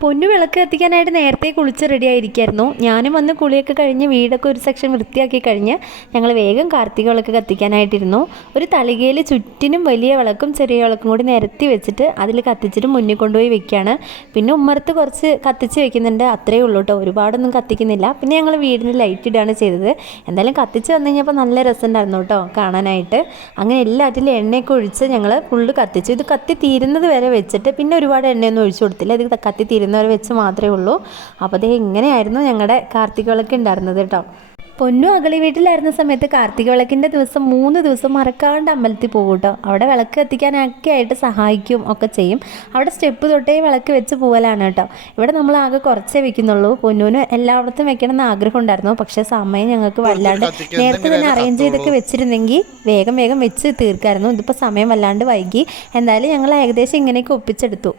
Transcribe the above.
പൊന്നു വിളക്ക് കത്തിക്കാനായിട്ട് നേരത്തെ കുളിച്ച് റെഡി ആയിരിക്കുമായിരുന്നു. ഞാനും വന്ന് കുളിയൊക്കെ കഴിഞ്ഞ് വീടൊക്കെ ഒരു സെക്ഷൻ വൃത്തിയാക്കി കഴിഞ്ഞ് ഞങ്ങൾ വേഗം കാർത്തിക വിളക്ക് കത്തിക്കാനായിട്ടിരുന്നു. ഒരു തളികയിൽ ചുറ്റിനും വലിയ വിളക്കും ചെറിയ വിളക്കും കൂടി നിരത്തി വെച്ചിട്ട് അതിൽ കത്തിച്ചിട്ട് മുന്നിൽ കൊണ്ടുപോയി വെക്കുകയാണ്. പിന്നെ ഉമ്മറത്ത് കുറച്ച് കത്തിച്ച് വെക്കുന്നുണ്ട്, അത്രയേ ഉള്ളൂ കേട്ടോ, ഒരുപാടൊന്നും കത്തിക്കുന്നില്ല. പിന്നെ ഞങ്ങൾ വീടിന് ലൈറ്റ് ഇടുകയാണ് ചെയ്തത്. എന്തായാലും കത്തിച്ച് വന്നു കഴിഞ്ഞപ്പോൾ നല്ല രസമുണ്ടായിരുന്നു കേട്ടോ കാണാനായിട്ട്. അങ്ങനെ എല്ലാറ്റിലും എണ്ണയൊക്കെ ഒഴിച്ച് ഞങ്ങൾ ഫുള്ള് കത്തിച്ചു. ഇത് കത്തി തീരുന്നത് വരെ വെച്ചിട്ട് പിന്നെ ഒരുപാട് എണ്ണയൊന്നും ഒഴിച്ചു കൊടുത്തില്ല, ഇത് കത്തി തീരുന്നവർ വെച്ച് മാത്രമേ ഉള്ളൂ. അപ്പോൾ അതേ ഇങ്ങനെയായിരുന്നു ഞങ്ങളുടെ കാർത്തിക വിളക്ക് ഉണ്ടായിരുന്നത് കേട്ടോ. പൊന്നു അകളി വീട്ടിലായിരുന്ന സമയത്ത് കാർത്തിക വിളക്കിൻ്റെ ദിവസം 3 ദിവസം മറക്കാണ്ട് അമ്പലത്തിൽ പോകും കേട്ടോ. അവിടെ വിളക്ക് കത്തിക്കാനൊക്കെ ആയിട്ട് സഹായിക്കും ഒക്കെ ചെയ്യും. അവിടെ സ്റ്റെപ്പ് തൊട്ടേ വിളക്ക് വെച്ച് പോകലാണ് കേട്ടോ. ഇവിടെ നമ്മൾ ആകെ കുറച്ചേ വെക്കുന്നുള്ളൂ. പൊന്നുവിന് എല്ലായിടത്തും വെക്കണം എന്ന് ആഗ്രഹം ഉണ്ടായിരുന്നു, പക്ഷേ സമയം ഞങ്ങൾക്ക് വല്ലാണ്ട് നേരത്തെ തന്നെ അറേഞ്ച് ചെയ്തൊക്കെ വെച്ചിരുന്നെങ്കിൽ വേഗം വേഗം വെച്ച് തീർക്കായിരുന്നു. ഇതിപ്പോൾ സമയം വല്ലാണ്ട് വൈകി. എന്തായാലും ഞങ്ങൾ ഏകദേശം ഇങ്ങനെയൊക്കെ ഒപ്പിച്ചെടുത്തു.